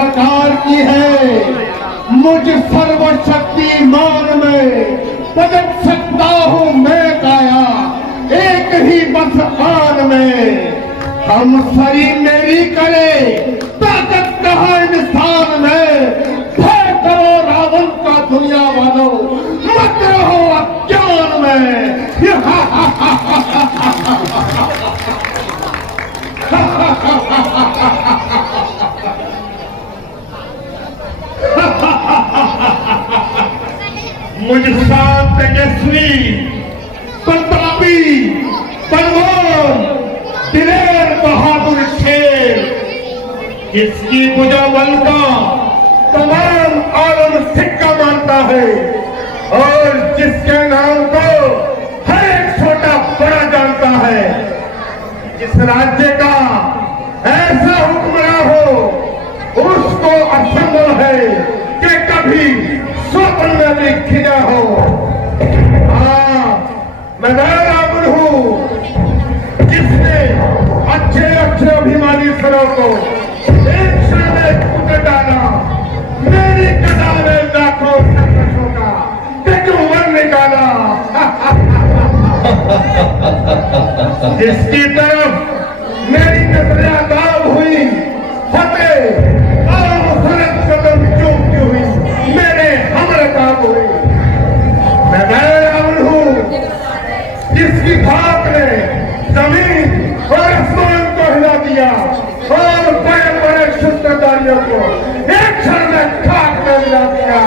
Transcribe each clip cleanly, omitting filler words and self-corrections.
प्रकार की है, मुझ सर्वशक्तिमान में पलट सकता हूँ मैं काया, एक ही बस आन में। हम सरी मेरी करे, ताकत कहाँ इंसान में। भय करो रावण का दुनिया वालों, मत रहो अज्ञान में। मुझ शांत तेजस्वी प्रतापी बलवान दिलेर बहादुर शेर, जिसकी बुझावल का तमाम आलम सिक्का मानता है और जिसके नाम को हर एक छोटा बड़ा जानता है। जिस राज्य का ऐसा हुक्मरान हो, उसको असंभव है कि कभी स्वप्न में भी खिला हो। हाँ, मैं रावण हूँ, जिसने अच्छे अच्छे अभिमानी सरों को एक क्षण में कूद डाला। मेरी कथा में लाखों संघर्षों का वन निकाला। जिसकी तरफ मेरी नजरें आदाब हुई, फतेह और मुसरत कदम चूकती हुई मेरे हमले काब हुई। मैं रावण हूँ, जिसकी भाग ने जमीन और आसमान को हिला दिया और बड़े बड़े शुद्धदारियों को एक क्षण में खाक में मिला दिया।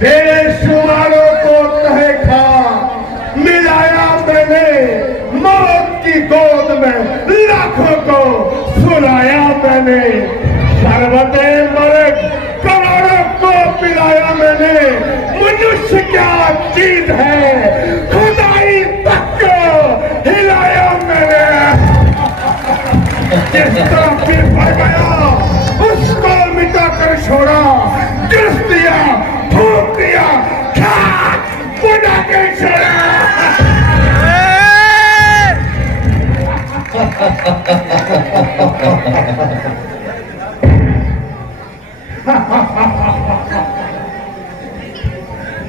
बेशुमारों को कहे खा मिलाया मैंने मौत की गोद में, लाखों को सुलाया मैंने। शरबते मर्ग करोड़ों को पिलाया मैंने। मनुष्य क्या चीज है, खुदाई तक को हिलाया मैंने। जिस तरफ भी भर गया उसको मिटा कर छोड़ा, गिर दिया, फूक दिया, खाक बुझा कर छोड़ा।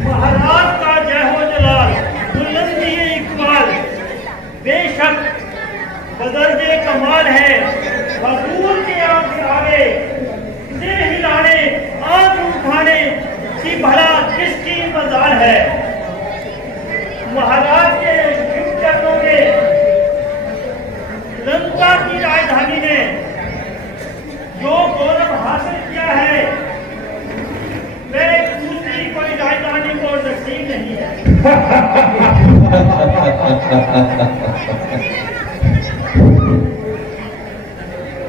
महाराज का जय हो जलाल, बुलंदी इकबाल, बेशक बदर्जे कमाल है। बबूल के आंख आगे सिर हिलाने, आंख उठाने की भला किसकी मजाल है। महाराज के शुभ चरणों में लंका की राजधानी ने जो गौरव हासिल किया है, वह दूसरी कोई राजधानी को नसीब नहीं है।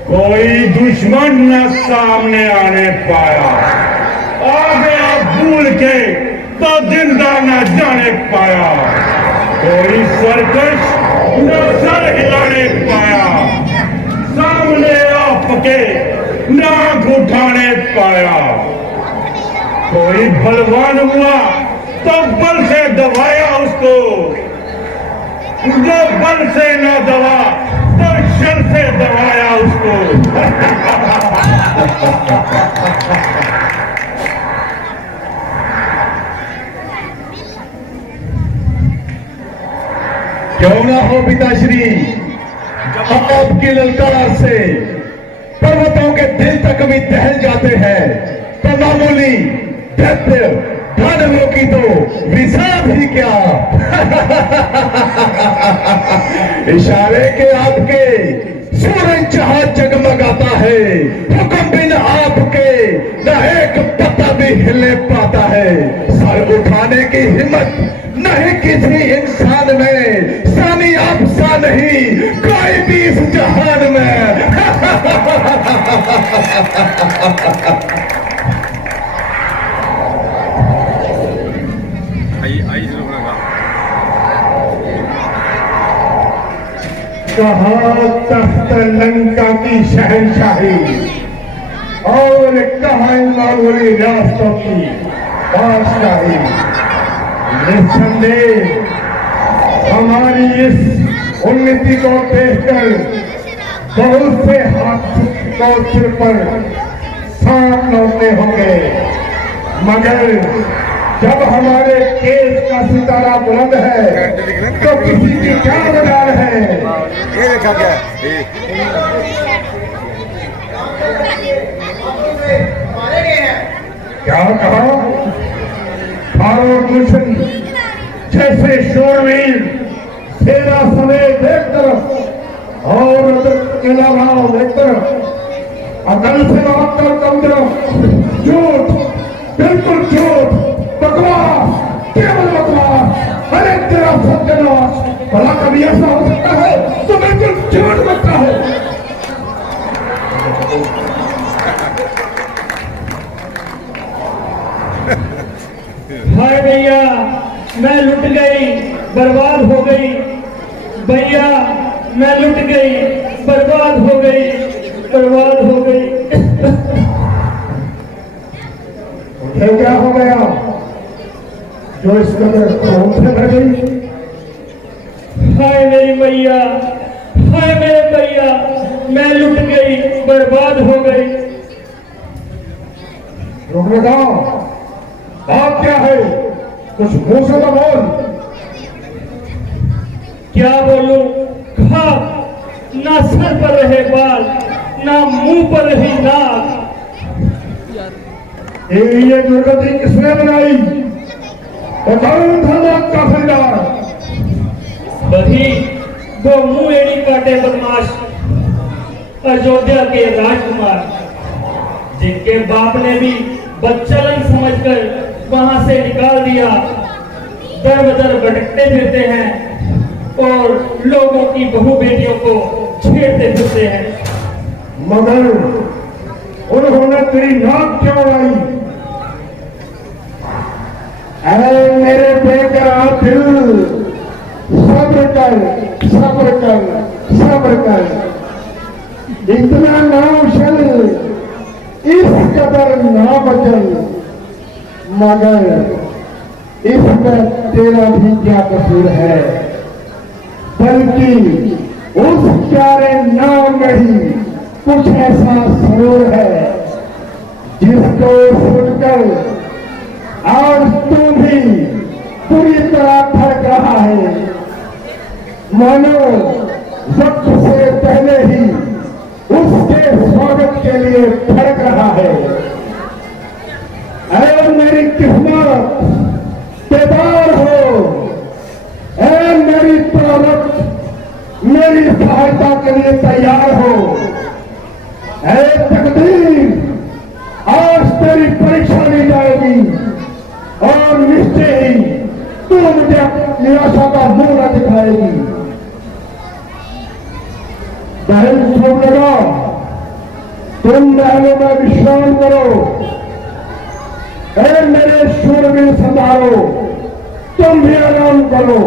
कोई दुश्मन न सामने आने पाया, आगे भूल के तो जिंदा न जाने पाया। कोई सरकश न सर हिलाने पाया, सामने आपके नाक उठाने पाया। कोई बलवान हुआ तो बल से दबाया उसको, जो बल से न दबा तो शर से दबाया उसको। क्यों ना हो पिताश्री, आपकी ललकार से पर्वतों के दिल तक भी दहल जाते हैं, तो मामूली दैत्य दानवों की तो विशाल ही क्या। इशारे के आपके सूरज जहां जगमगाता है, हुक्म बिन आपके न एक पत्ता भी हिले पाता है। सर उठाने की हिम्मत नहीं किसी इंसान में, सानी आप सा नहीं कोई भी इस जहान में। कहाँ तख्त लंका की शहनशाही और कहाँ मामूली रास्तों की बादशाही। निस्संदेह हमारी इस उन्नति को देखकर बहुत से हाथ को सिर पर सांप लौटने होंगे, मगर जब हमारे केस का सितारा बुलंद है तो किसी की क्या मदद है। ये देखा क्या क्या कहा? फारूक गुलशन जैसे शोरवीर सेना समेत एक तरफ और इलाहाबाद एक तरफ, अकल से बात कर कम तरफ, झूठ, बिल्कुल झूठ, बकवास, केवल बकवास, अरे तेरा सत्यानाश, भला कभी ऐसा हो सकता है तो बिल्कुल झूठ लगता है। हाय भैया, मैं लुट गई, बर्बाद हो गई। भैया मैं लुट गई, बर्बाद हो गई, बर्बाद हो गई। मुझे क्या हो गया जो इस कदर क्रोध से भर गई? हाय मेरी भैया, हाय मेरे भैया, मैं लुट गई, बर्बाद हो गई। रुक लगाओ, बात क्या है? कुछ मुंह से तो बोल। क्या बोलूं? खाक, ना सर पर रहे बाल, ना मुंह पर रही नाक। ये दुर्गति किसने बनाई? और कौन था नाक का खरीदार? वही वो मुंह एड़ी काटे बदमाश अयोध्या के राजकुमार, जिनके बाप ने भी बच्चलन समझकर वहां से निकाल दिया, दर बदर भटकते फिरते हैं और लोगों की बहू बेटियों को छेड़ते फिरते हैं। मगर उन्होंने तेरी नाक क्यों उड़ाई? अरे मेरे बेकरार दिल, सब्र कर, सब्र कर, सब्र कर। इतना ना उछल, इस कदर ना बचल, मगर इसमें तेरा भी क्या कसूर है? बल्कि उस प्यारे नाम में ही कुछ ऐसा सरूर है जिसको सुनकर आज तू भी पूरी तरह थक रहा है, मानो वक्त से पहले ही उसके स्वागत के लिए फड़क रहा है। ऐ मेरी किस्मत बेदार हो, ऐ मेरी तौरत मेरी सहायता के लिए तैयार हो। ऐ तकदीर, आज तेरी परीक्षा ली जाएगी और निश्चय ही तू मुझे निराशा का मुंह न दिखाएगी। बहन सुन लगा, तुम बहनों में विश्राम करो। ऐ मेरे शूरवीर सरदारों, तुम भी आराम करो।